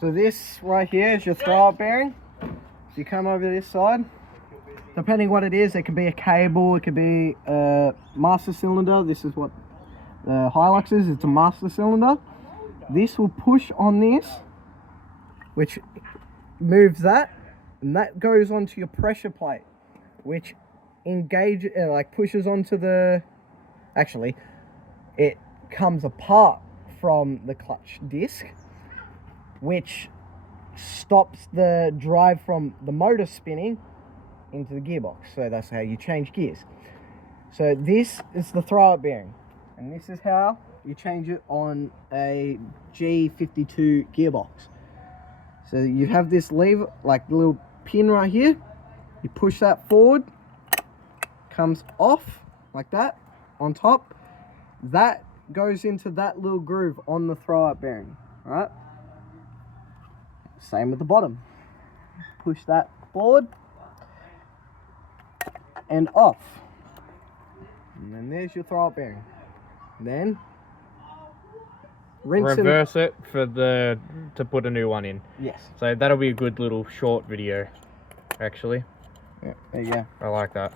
So this right here is your throwout bearing. So you come over this side. Depending what it is, it could be a cable, it could be a master cylinder. This is what the Hilux is, it's a master cylinder. This will push on this, which moves that, and that goes onto your pressure plate, which pushes onto the, actually, it comes apart from the clutch disc, which stops the drive from the motor spinning into the gearbox. So that's how you change gears. So this is the throwout bearing, and this is how you change it on a G52 gearbox. So you have this lever, like the little pin right here, you push that forward, comes off like that on top, that goes into that little groove on the throwout bearing. All right, same with the bottom, push that forward and off, and then there's your throwout bearing. Then reverse it to put a new one in. Yes. So that'll be a good little short video, actually. Yeah, there you go. I like that.